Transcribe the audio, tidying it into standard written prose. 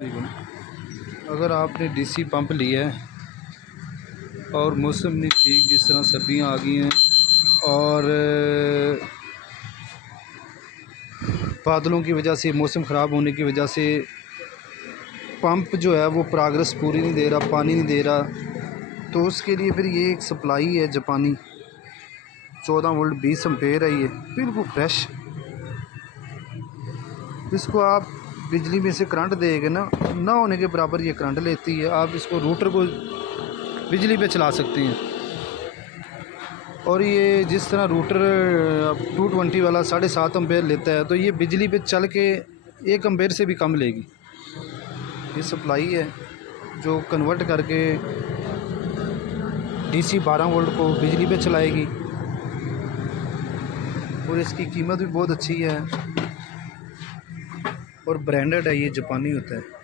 अगर आपने DC pump लिया है और मौसम नहीं ठीक, जिस तरह सर्दियाँ आ गई हैं और बादलों की वजह से, मौसम ख़राब होने की वजह से पंप जो है वो प्रोग्रेस पूरी नहीं दे रहा, पानी नहीं दे रहा, तो उसके लिए फिर ये एक सप्लाई है जापानी 14 वोल्ट 20 एम्पेयर है, ये बिल्कुल फ्रेश। इसको आप बिजली में से करंट देंगे ना होने के बराबर ये करंट लेती है। आप इसको रूटर को बिजली पे चला सकते हैं और ये जिस तरह रूटर 220 वाला 7.5 एम्पेयर लेता है, तो ये बिजली पे चल के 1 एम्पेयर से भी कम लेगी। ये सप्लाई है जो कन्वर्ट करके डीसी 12 वोल्ट को बिजली पे चलाएगी और इसकी कीमत भी बहुत अच्छी है और ब्रांडेड है, ये जापानी होता है।